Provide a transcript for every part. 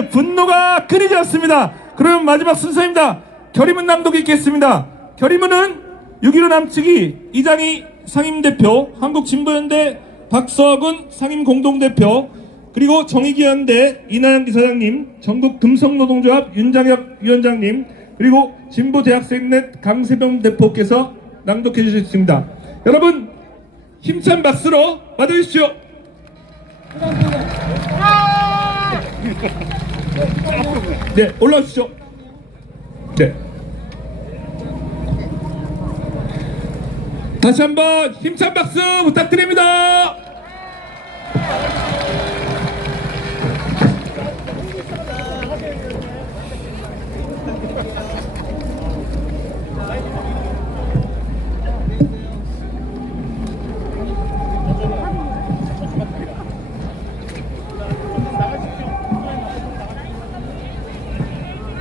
국민의 분노가 끊이지 않습니다. 그럼 마지막 순서입니다. 결의문 낭독이 있겠습니다. 결의문은 6.15 남측이 이장희 상임대표, 한국진보연대 박서근 상임공동대표, 그리고 정의기현대 이나영 기사장님, 전국금성노동조합 윤장혁 위원장님, 그리고 진보대학생넷 강세병 대표께서 낭독해 주셨습니다. 여러분 힘찬 박수로 맞아주십시오. 네, 올라오시죠. 네. 다시 한번 힘찬 박수 부탁드립니다.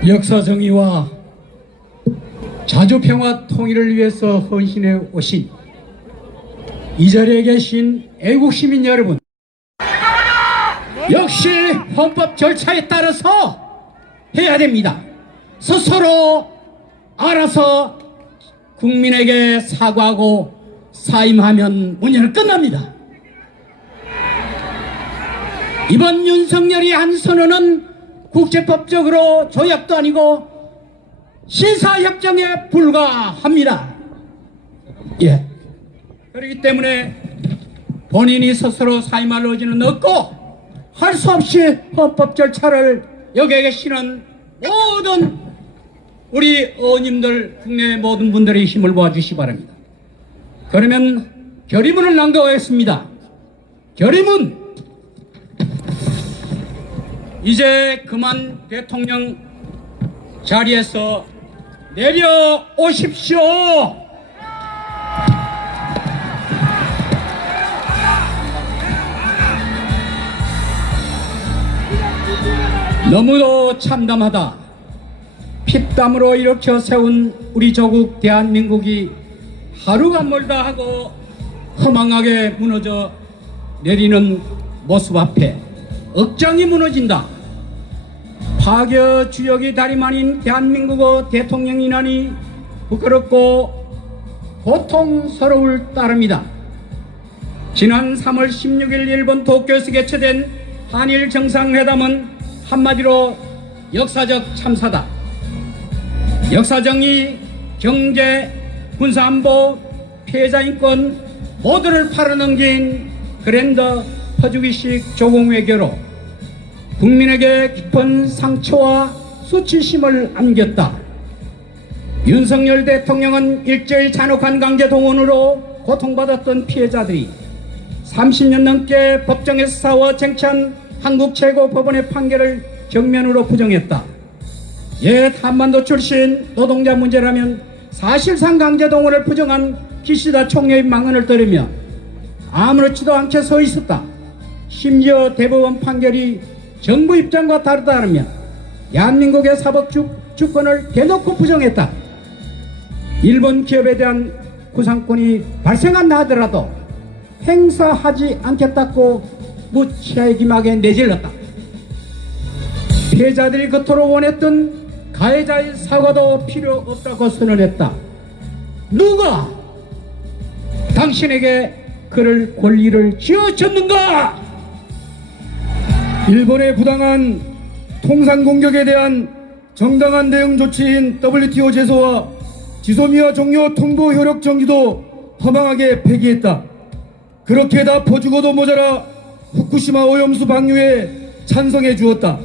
역사 정의와 자주평화 통일을 위해서 헌신해 오신 이 자리에 계신 애국시민 여러분, 역시 헌법 절차에 따라서 해야 됩니다. 스스로 알아서 국민에게 사과하고 사임하면 문제는 끝납니다. 이번 윤석열이 한 선언은 국제법적으로 조약도 아니고 시사협정에 불과합니다. 예. 그렇기 때문에 본인이 스스로 사임할 의지는 없고 할 수 없이 헌법 절차를 여기에 계시는 모든 우리 의원님들, 국내 모든 분들의 힘을 모아주시기 바랍니다. 그러면 결의문을 낭독하겠습니다. 결의문. 이제 그만 대통령 자리에서 내려오십시오. 너무도 참담하다. 피땀으로 일으켜 세운 우리 조국 대한민국이 하루가 멀다 하고 허망하게 무너져 내리는 모습 앞에 억장이 무너진다. 파괴 주역이 다름아닌 대한민국의 대통령이라니 부끄럽고 고통스러울 따름이다. 지난 3월 16일 일본 도쿄에서 개최된 한일 정상회담은 한마디로 역사적 참사다. 역사정의, 경제, 군사안보, 피해자인권 모두를 팔아넘긴 그랜드 퍼주기식 조공외교로 국민에게 깊은 상처와 수치심을 안겼다. 윤석열 대통령은 일제의 잔혹한 강제동원으로 고통받았던 피해자들이 30년 넘게 법정에서 싸워 쟁취한 한국 최고법원의 판결을 정면으로 부정했다. 옛 한반도 출신 노동자 문제라면 사실상 강제동원을 부정한 기시다 총리의 망언을 들으며 아무렇지도 않게 서 있었다. 심지어 대법원 판결이 정부 입장과 다르다며 대한민국의 사법 주권을 대놓고 부정했다. 일본 기업에 대한 구상권이 발생한다 하더라도 행사하지 않겠다고 무책임하게 내질렀다. 피해자들이 그토록 원했던 가해자의 사과도 필요 없다고 선언했다. 누가 당신에게 그럴 권리를 쥐어줬는가? 일본의 부당한 통상 공격에 대한 정당한 대응 조치인 WTO 제소와 지소미아 종료 통보 효력 정지도 허망하게 폐기했다. 그렇게 다 퍼주고도 모자라 후쿠시마 오염수 방류에 찬성해 주었다.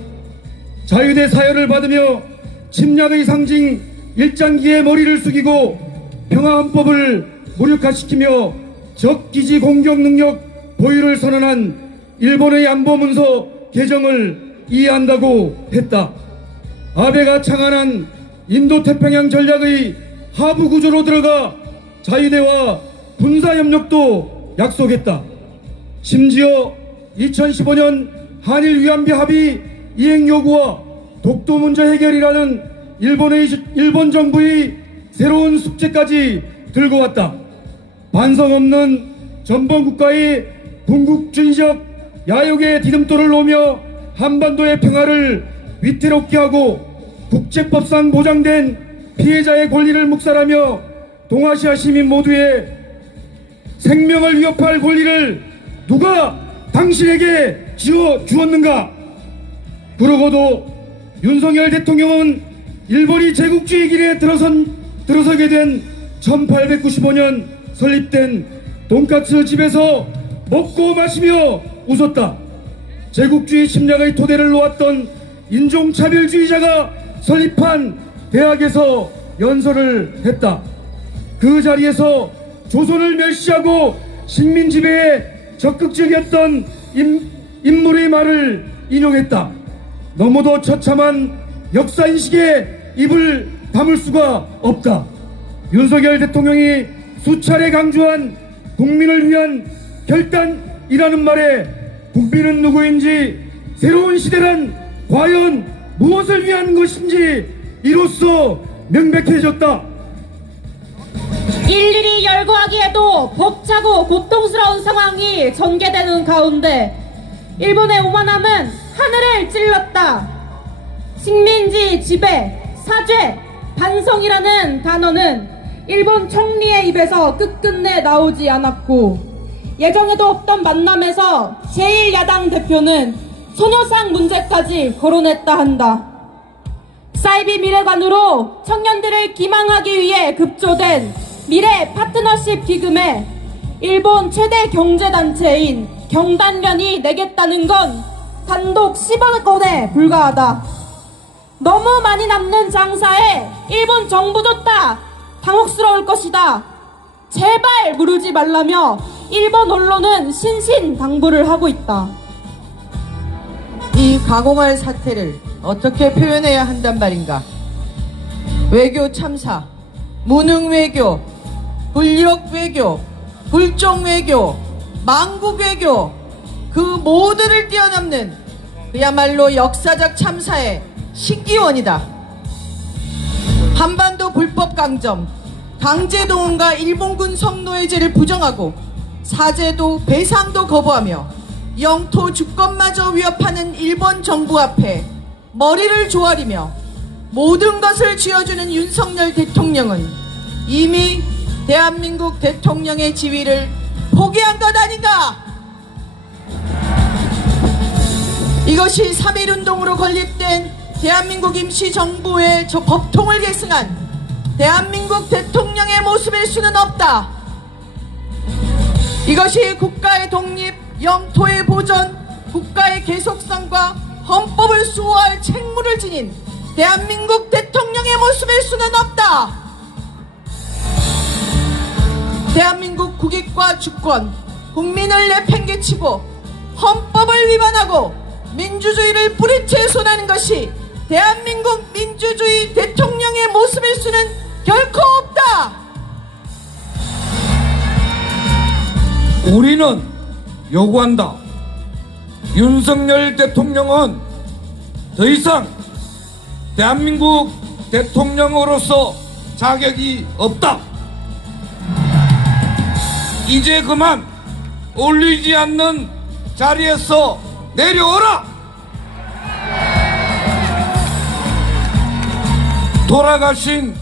자유대 사열을 받으며 침략의 상징 일장기의 머리를 숙이고 평화헌법을 무력화시키며 적기지 공격 능력 보유를 선언한 일본의 안보문서 개정을 이해한다고 했다. 아베가 창안한 인도태평양 전략의 하부 구조로 들어가 자유대와 군사협력도 약속했다. 심지어 2015년 한일 위안비 합의 이행 여부와 독도 문제 해결이라는 일본 정부의 새로운 숙제까지 들고 왔다. 반성 없는 전범국가의 군국주의적 야욕의 디딤돌을 놓으며 한반도의 평화를 위태롭게 하고 국제법상 보장된 피해자의 권리를 묵살하며 동아시아 시민 모두의 생명을 위협할 권리를 누가 당신에게 지어 주었는가? 그러고도 윤석열 대통령은 일본이 제국주의 길에 들어서게 된 1895년 설립된 돈가스 집에서 먹고 마시며 웃었다. 제국주의 침략의 토대를 놓았던 인종차별주의자가 설립한 대학에서 연설을 했다. 그 자리에서 조선을 멸시하고 식민 지배에 적극적이었던 인물의 말을 인용했다. 너무도 처참한 역사인식에 입을 다물 수가 없다. 윤석열 대통령이 수차례 강조한 국민을 위한 결단이라는 말에 국민은 누구인지, 새로운 시대란 과연 무엇을 위한 것인지 이로써 명백해졌다. 일일이 열거하기에도 벅차고 고통스러운 상황이 전개되는 가운데 일본의 오만함은 하늘을 찔렀다. 식민지 지배, 사죄, 반성이라는 단어는 일본 총리의 입에서 끝끝내 나오지 않았고, 예정에도 없던 만남에서 제1야당 대표는 소녀상 문제까지 거론했다 한다. 사이비 미래관으로 청년들을 기망하기 위해 급조된 미래 파트너십 기금에 일본 최대 경제단체인 경단련이 내겠다는 건 단독 10억 원에 불과하다. 너무 많이 남는 장사에 일본 정부조차 당혹스러울 것이다. 제발 무르지 말라며 일본 언론은 신신당부를 하고 있다. 이 가공할 사태를 어떻게 표현해야 한단 말인가? 외교 참사, 무능 외교, 불력 외교, 불종 외교, 망국 외교, 그 모두를 뛰어넘는 그야말로 역사적 참사의 신기원이다. 한반도 불법 강점, 강제동원과 일본군 성노예제를 부정하고 사죄도 배상도 거부하며 영토 주권마저 위협하는 일본 정부 앞에 머리를 조아리며 모든 것을 쥐어주는 윤석열 대통령은 이미 대한민국 대통령의 지위를 포기한 것 아닌가? 이것이 3.1운동으로 건립된 대한민국 임시정부의 법통을 계승한 대한민국 대통령의 모습일 수는 없다. 이것이 국가의 독립, 영토의 보전, 국가의 계속성과 헌법을 수호할 책무를 지닌 대한민국 대통령의 모습일 수는 없다. 대한민국 국익과 주권, 국민을 내팽개치고 헌법을 위반하고 민주주의를 뿌리째 손하는 것이 대한민국 민주주의 대통령의 모습일 수는 결코 없다. 우리는 요구한다. 윤석열 대통령은 더 이상 대한민국 대통령으로서 자격이 없다. 이제 그만 어울리지 않는 자리에서 내려오라. 돌아가신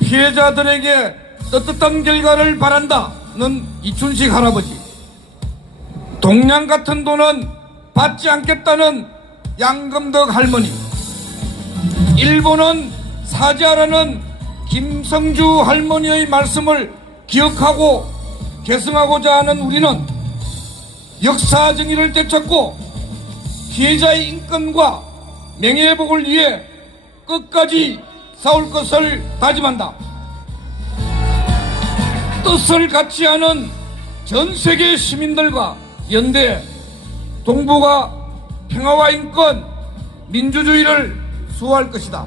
피해자들에게 떳떳한 결과를 바란다는 이춘식 할아버지, 동양 같은 돈은 받지 않겠다는 양금덕 할머니, 일본은 사죄하라는 김성주 할머니의 말씀을 기억하고 계승하고자 하는 우리는 역사 정의를 되찾고 피해자의 인권과 명예회복을 위해 끝까지 싸울 것을 다짐한다. 뜻을 같이 하는 전 세계 시민들과 연대 동북아 평화와 인권, 민주주의를 수호할 것이다.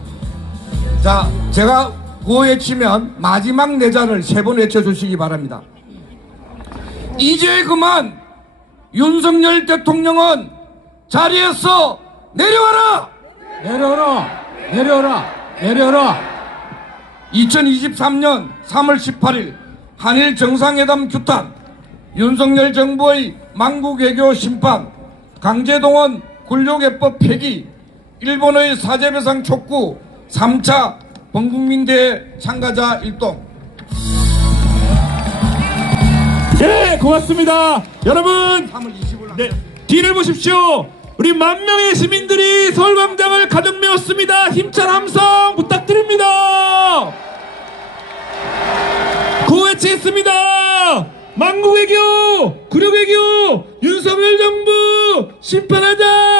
자, 제가 구호 외치면 마지막 네 자를 3번 외쳐주시기 바랍니다. 이제 그만 윤석열 대통령은 자리에서 내려와라! 내려오라! 내려오라! 내려오라! 2023년 3월 18일 한일 정상회담 규탄, 윤석열 정부의 망국 외교 심판, 강제동원 굴욕예법 폐기, 일본의 사제배상 촉구 3차 범국민대회 참가자 일동. 예, 고맙습니다. 여러분, 3월 20일 네, 뒤를 보십시오. 우리 만 명의 시민들이 서울광장을 가득 메웠습니다. 힘찬 함성 부탁드립니다. 구호외치겠습니다. 만국외교, 구력외교, 윤석열 정부 심판하자.